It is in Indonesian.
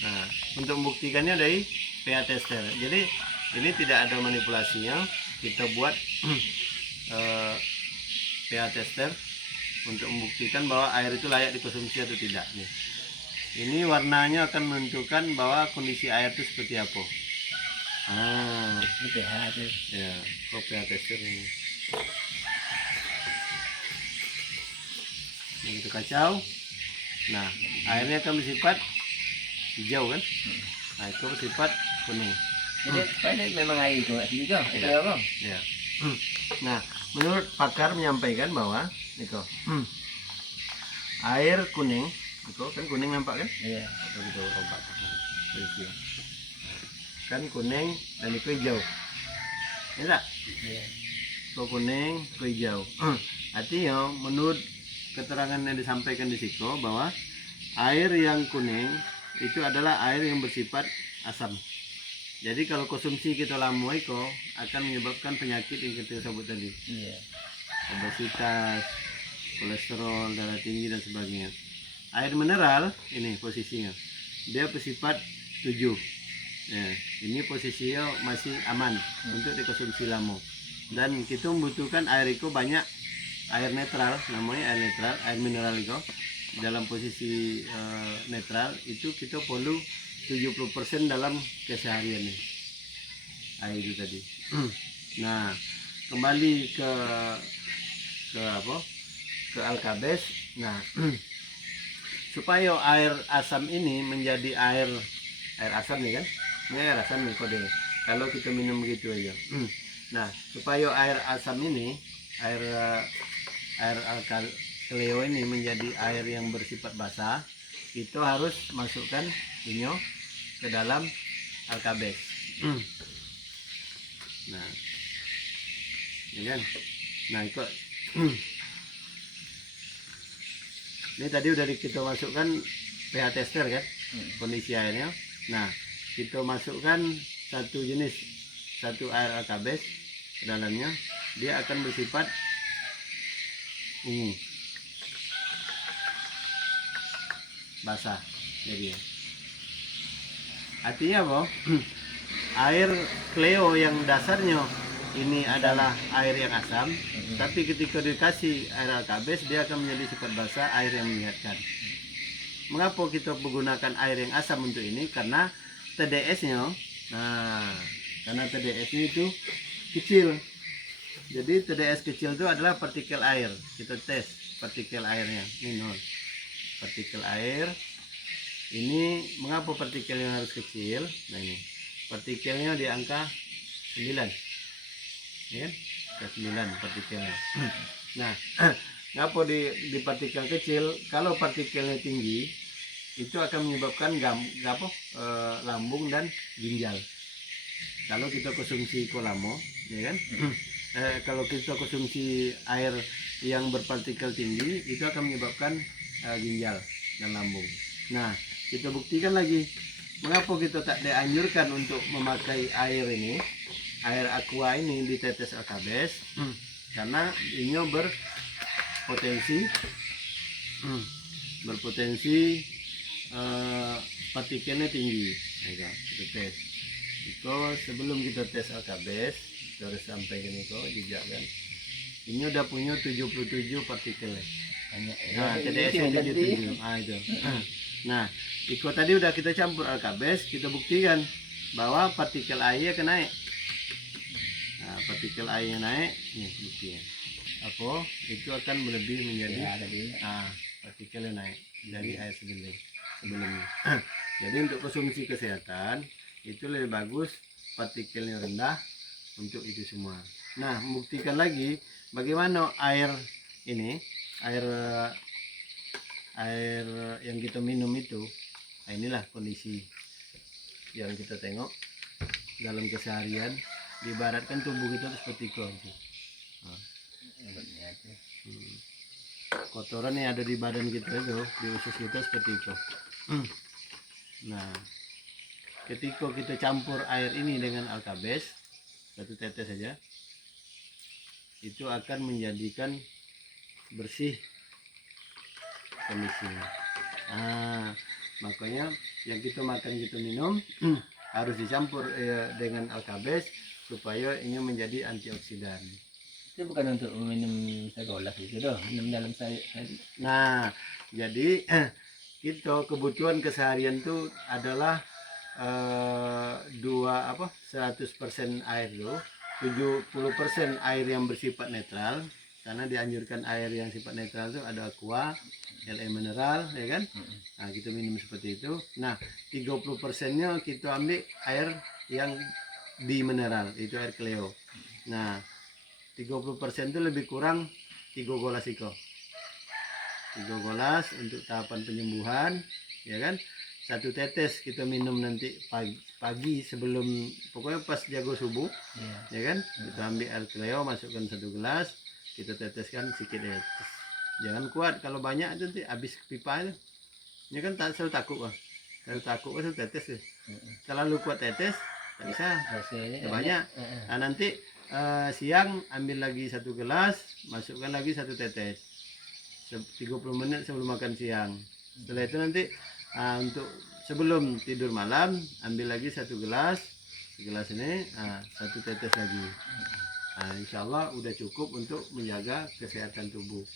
Nah, untuk membuktikannya dari pH tester. Jadi ini tidak ada manipulasinya. Kita buat pH tester untuk membuktikan bahwa air itu layak dikonsumsi atau tidak. Nih, ini warnanya akan menentukan bahwa kondisi air itu seperti apa. Ini pH tuh. Ya, kok pH tester ini. Ini kita kacau. Nah, airnya akan bersifat hijau kan? Nah, itu bersifat kuning. Jadi pada memang air itu juga. Iya. Apa? Ya. Nah, menurut pakar menyampaikan bahwa itu air kuning, itu kan kuning nampak kan? Iya. Atau gitu obat. Kan kuning dan itu hijau. Ya tak? Iya. Itu kuning, itu hijau. Artinya menurut keterangan yang disampaikan di situ bahwa air yang kuning itu adalah air yang bersifat asam. Jadi kalau konsumsi kita lama itu akan menyebabkan penyakit yang kita sebut tadi. Iya. Obesitas, kolesterol, darah tinggi dan sebagainya. Air mineral ini posisinya. Dia bersifat 7. Ya, ini posisinya masih aman untuk dikonsumsi lama. Dan kita membutuhkan air itu banyak air netral, namanya air netral, air mineral itu. Dalam posisi netral itu kita perlu 70% dalam keseharian nih. Air itu tadi. Nah, kembali ke apa? Ke Alkabes. Nah, supaya air asam ini menjadi air asam nih kan? Ini air asam nih kode. Kalau kita minum begitu aja. Nah, supaya air asam ini, air alkaleo ini menjadi air yang bersifat basah, itu harus masukkan inyo ke dalam Alkabes. Nah, ini kan. Nah, ikut. Ini tadi udah kita masukkan pH tester kan, kondisi airnya. Nah, kita masukkan satu air Alkabes ke dalamnya, dia akan bersifat ungu, basah jadi. Artinya apa? Air Cleo yang dasarnya ini adalah air yang asam, tapi ketika dikasih air Alkabes dia akan menjadi sifat basah, air yang menyehatkan. Mengapa kita menggunakan air yang asam untuk ini? Karena TDS-nya, karena TDS-nya itu kecil. Jadi TDS kecil itu adalah partikel air. Kita tes partikel airnya, ini nol. Partikel air. Ini mengapa partikelnya harus kecil? Nah ini, partikelnya di angka 9, ya kan? Ke 9 partikelnya. Nah, ngapa di partikel kecil? Kalau partikelnya tinggi, itu akan menyebabkan lambung dan ginjal. Kalau kita konsumsi kolamo, ya kan? Kalau kita konsumsi air yang berpartikel tinggi, itu akan menyebabkan ginjal dan lambung. Nah, kita buktikan lagi mengapa kita tak dianjurkan untuk memakai air ini, air aqua ini di tetes Alkabes, karena ini berpotensi partikelnya tinggi. Nah, kita tes. Itu sebelum kita tes Alkabes, kita harus sampaikan itu juga kan. Ini udah punya 77 partikel. Banyak. Nah, TDS-nya 77. Nah, itu. Nah, itu tadi udah kita campur Alkabes, kita buktikan bahwa partikel air akan naik. Nah, partikel airnya naik, nih buktinya. Apa? Itu akan lebih menjadi partikelnya naik dari air sebelumnya. Jadi untuk konsumsi kesehatan itu lebih bagus partikelnya rendah untuk itu semua. Nah, membuktikan lagi bagaimana air ini, air yang kita minum itu. Nah, inilah kondisi yang kita tengok dalam keseharian. Diibaratkan tubuh kita seperti itu. Kotoran yang ada di badan kita itu, di usus kita seperti itu. Nah, ketika kita campur air ini dengan Alkabes, satu tetes saja, itu akan menjadikan bersih kondisinya. Makanya yang kita makan kita minum harus dicampur dengan alkabes supaya ini menjadi antioksidan. Itu bukan untuk minum segelas gitu doh, minum dalam sehari. Nah, jadi kita kebutuhan keseharian itu adalah 100% air tuh, 70% air yang bersifat netral, karena dianjurkan air yang sifat netral itu ada aqua, LE mineral, ya kan? Nah, kita minum seperti itu. Nah, 30%-nya kita ambil air yang di mineral, itu air Cleo. Nah, 30% itu lebih kurang 3 gelas iko. 3 gelas untuk tahapan penyembuhan, ya kan? 1 tetes kita minum nanti pagi sebelum, pokoknya pas jago subuh, ya kan? Kita ambil air Cleo, masukkan 1 gelas, kita teteskan sedikit ya. Jangan kuat, kalau banyak itu nanti habis pipa itu. Ini kan tak selalu takut lah. Selalu takut kan tetes ya. Terlalu kuat tetes, tak bisa. Banyak. Nah, nanti siang ambil lagi 1 gelas, masukkan lagi 1 tetes. 30 menit sebelum makan siang. Setelah itu nanti untuk sebelum tidur malam ambil lagi 1 gelas, segelas ini 1 tetes lagi. Insya Allah udah cukup untuk menjaga kesehatan tubuh.